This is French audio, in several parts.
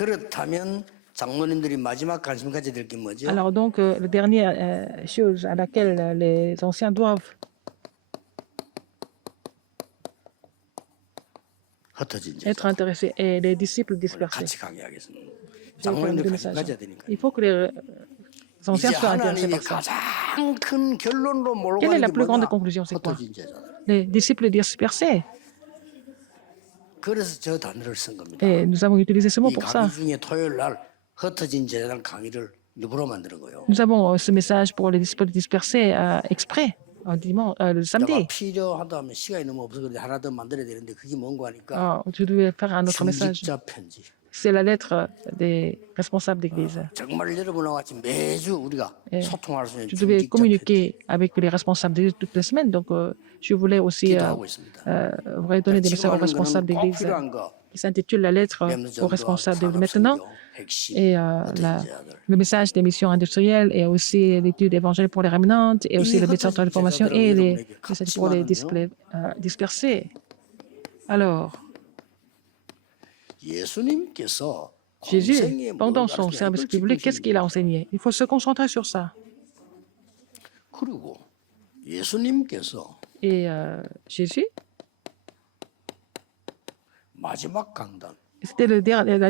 그렇다면 장로님들이 마지막 관심 가져야 될 게 뭐죠? Alors donc, la dernière chose à laquelle les anciens doivent 흩어진 être 제자 intéressés est les disciples dispersés. 같이 가게 하겠습니다. Je vais faire 장로님들 deux 관심 messages. 가져야 되니까. Il faut que les anciens 이제 soient intéressés 하나님이 par ça. 가장 큰 결론으로 몰고 Quelle est 가는 la 게 plus grande 뭐냐? conclusion? C'est quoi? 흩어진 제자들. Les disciples dispersés. 그래서 저 단어를 쓴 겁니다. Et nous avons utilisé ce mot 이 pour ça. 강의 중에 토요일 날 흩어진 제자들 강의를 일부러 만드는 거예요. Nous avons ce message pour les disciples dispersés exprès le 제가 samedi. 필요하다 하면 시간이 너무 없어서 그런데 하나 더 만들어야 되는데 그게 뭔가 하니까 Je devais faire un autre message. 중직자 편지. C'est la lettre des responsables d'église. 정말 여러분과 같이 매주 우리가 소통할 수 있는 Je devais 중직자 편지. communiquer avec les responsables d'église toutes les semaines. Donc, je voulais aussi 기도하고 있습니다. vous donner des 지금 messages aux 하는 responsables 거는 꼭 d'église 필요한 거. qui s'intitule la lettre aux responsables d'église maintenant. Et le message des missions industrielles et aussi l'étude évangélique pour les rémanentes et aussi le message de formation et les messages pour les disciples dispersés. Alors, 예수님께서 Jésus, 공생에 뭘 pendant son 가르치냐, service 이걸 public, qu'est-ce qu'il a 짚으십니다. enseigné? Il faut se concentrer sur ça. 그리고 예수님께서 Et Jésus, 마지막 강단 c'était la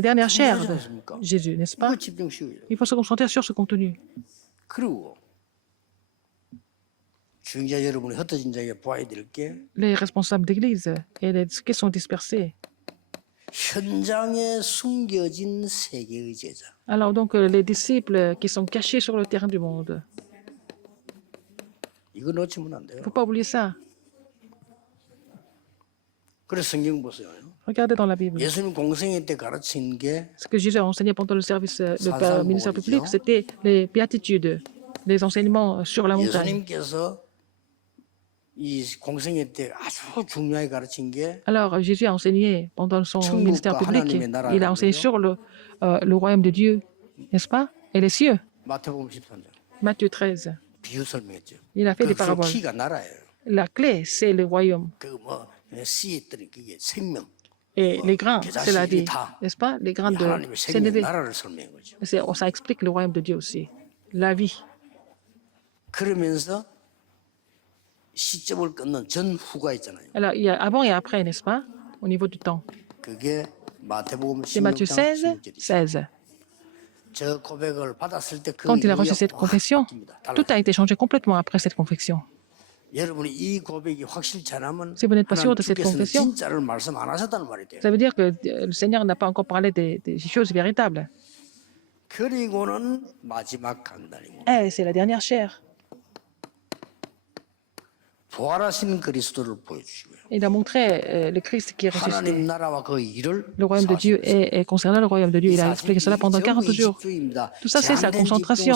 dernière chair 중요하지 de 않습니까? Jésus, n'est-ce pas? 이거 집중시켜요. Il faut se concentrer sur ce contenu. 그리고 중자 여러분이 흩어진 자에게 보아야 될 게 Les responsables d'église et ceux qui sont dispersés. 현장에 숨겨진 세계의 제자. Alors donc, les disciples qui sont cachés sur le terrain du monde. 이거 놓치면 안 Il 돼요. ne faut pas oublier ça. 그래서 성경 보세요. Regardez dans la Bible. 예수님 공생애 때 가르친 게 Ce que Jésus a enseigné pendant le service, le Sans ministère amour, public, c'était les béatitudes, les enseignements sur la montagne. 예수님께서 이 공생애 때 아주 중요하게 가르친 게 Alors, Jésus a enseigné pendant son 천국과 ministère public, 하나님의 나라라는 il a enseigné 거죠. sur le royaume de Dieu, n'est-ce pas? Et les cieux. 마태복음 13장 Matthieu 13. 비유 설명했죠. Il a fait des 그 paraboles. 키가 나라예요. La clé, c'est le royaume. 그뭐 씨에 있더니 그게 생명. Et les grains, c'est la vie, 다 n'est-ce pas? Les grains de 하나님의 생명 sénévé. 나라를 설명한 거죠. Ça explique le royaume de Dieu aussi. La vie. 그러면서 시점을 끊는 전후가 있잖아요. Alors, il y a avant et après, n'est-ce pas? Au niveau du temps. 그게 마태복음 C'est Matthieu 16장 16, 16절이죠. 16. 저 고백을 받았을 때 그 Quand il a 이후에 reçu cette 확 confession, 바뀝니다. tout 달라요. a été changé complètement après cette confession. 여러분이 이 고백이 확실치 않으면 Si vous n'êtes pas sûr 하나님 de cette 주께서는 confession, 진짜를 말씀 안 하셨다는 말이 돼요. Ça veut dire que le Seigneur n'a pas encore parlé des choses véritables. 그리고는 마지막 강단이고 Eh, c'est la dernière chair. 부활하신 그리스도를 보여주시고요. Il a montré le Christ qui est ressuscité. 하나님 나라와 그 일을 Le royaume de Dieu est concernant le royaume de Dieu. Il a expliqué cela pendant 40 jours. Tout ça, c'est sa concentration.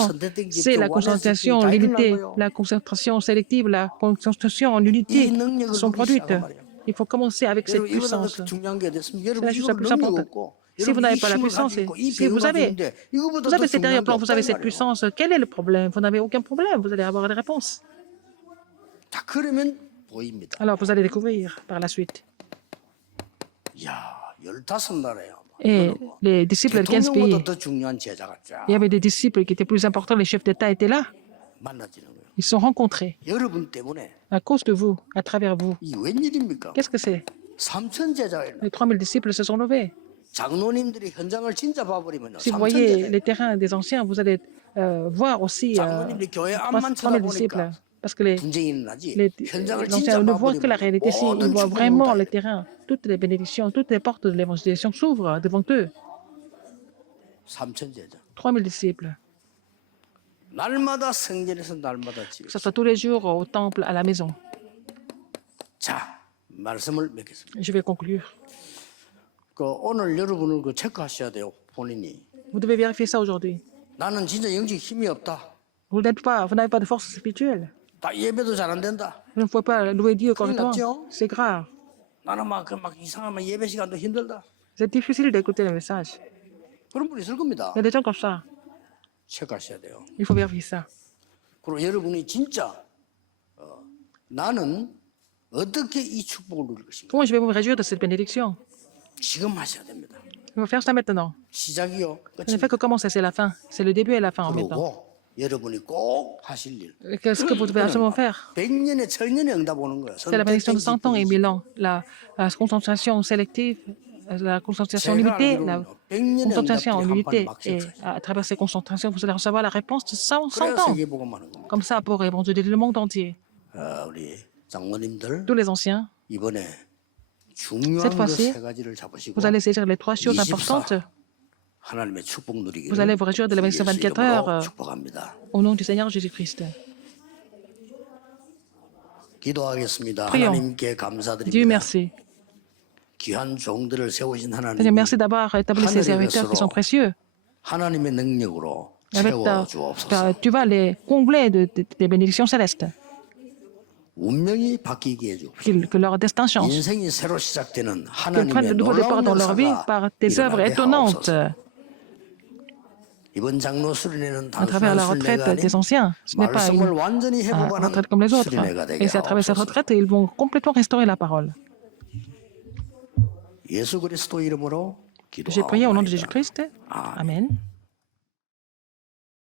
C'est la concentration limitée, la concentration sélective, la concentration en unité qui sont produites. Il faut commencer avec cette puissance. 이보다 중요한 게 됐으면 C'est 여러분 la chose 이걸 la plus 능력 importante. 없고 Si vous 여러분 이 n'avez pas la 힘을 puissance, 가지고 이 si vous 배우가 avez, 되는데 이거보다 vous 더 avez cet 중요한 게 arrière-plan, vous avez 없단 cette 말이에요. puissance, quel est le problème? Vous n'avez aucun problème, vous allez avoir des réponses. 자 그러면 보입니다. Alors, vous allez découvrir par la suite. 야 15나라야. Et les disciples de 15 pays, 대통령보다 더 중요한 제자가 쫙 il y avait des disciples qui étaient plus importants, les chefs d'État étaient là. 만나지는 거예요. Ils se sont rencontrés 여러분 때문에 à cause de vous, à travers vous. 이 웬일입니까? Qu'est-ce que c'est? 3천 제자예요. Les 3000 disciples se sont levés. 장로님들이 현장을 진짜 봐버리면 Si vous 3천 voyez 제자. les terrains des anciens, vous allez voir aussi 장로님들이 교회 앞만 3000 disciples. 쳐다보니까 Parce que les 분쟁이 일어나지. les 현장을 anciens 진짜 ne voient que la 봐버리면 réalité ici, ils 모든 voient 축복을 vraiment 다 le terrain. Toutes les bénédictions, toutes les portes de l'évangélisation s'ouvrent devant eux. 3천 제자. 3000 disciples. 날마다 성전에서 날마다 Que 집에. ce soit tous les jours au temple, à la maison. 자 말씀을 맺겠습니다. Je vais conclure. 그 오늘 여러분은 그 체크하셔야 돼요 본인이. Vous devez vérifier ça aujourd'hui. 나는 진짜 영적 힘이 없다. Vous n'avez pas de force spirituelle. 다 예배도 잘 안 된다. Vous ne pouvez pas louer Dieu correctement. 났죠? C'est grave. 나는 막 이상하면 예배 시간도 힘들다. C'est difficile d'écouter le message. 그런 분 있을 겁니다. Il y a des gens comme ça. 체크하셔야 돼요. Il faut vérifier ça. 그리고 여러분이 진짜 나는 어떻게 이 축복을 누릴 것인가 Comment je vais me réjouir de cette bénédiction? 지금 하셔야 됩니다. Il faut faire ça maintenant. 시작이요. Ça ne fait que commencer, c'est la fin. C'est le début et la fin en même temps. 그리고 여러분이 꼭 하실 일. Qu'est-ce que vous devez absolument faire? 100년에 1000년에 응답 오는 거예요. C'est la bénédiction de 100 ans et 1000 ans. La concentration sélective, la concentration limitée, la concentration en unité. Et à travers ces concentrations, vous allez recevoir la réponse de 100 그래야 ans. 세계복음하는 겁니다. Comme ça, pour évangéliser le monde entier. 우리 장로님들 Tous les anciens, 이번에 중요한 Cette fois-ci, 그 세 가지를 잡으시고 vous allez saisir les 3 choses importantes. 하나님의 축복 누리기를 Vous allez vous réjouir de la bénédiction 예수 24 이름으로 heures 축복합니다. au nom du Seigneur Jésus-Christ. 기도하겠습니다. Prions. 하나님께 Dieu 감사드립니다. merci. 귀한 종들을 세우신 Seigneur, 하나님 merci d'avoir établi ces serviteurs qui sont précieux. 하나님의 능력으로 Avec 채워 주옵소서. tu vas les combler des bénédictions célestes. 운명이 바뀌게 해주고 Que leur destin change. 인생이 새로 시작되는 Qu'ils prennent 하나님의 de nouveaux départs 놀라운 dans leur vie 역사가 par des œuvres 일어나게 étonnantes 하옵소서. 이번 장로 수련회는 à travers la 단순한 retraite 순례가 des 아닌 anciens. Ce n'est pas 말씀을 une 완전히 회복하는 retraite comme les autres. 수련회가 되게 Et c'est à travers cette 하옵소서. retraite ils vont complètement restaurer la parole. 예수 그리스도 이름으로 J'ai prié au nom de 기도하옵나이다. Jésus-Christ. Amen.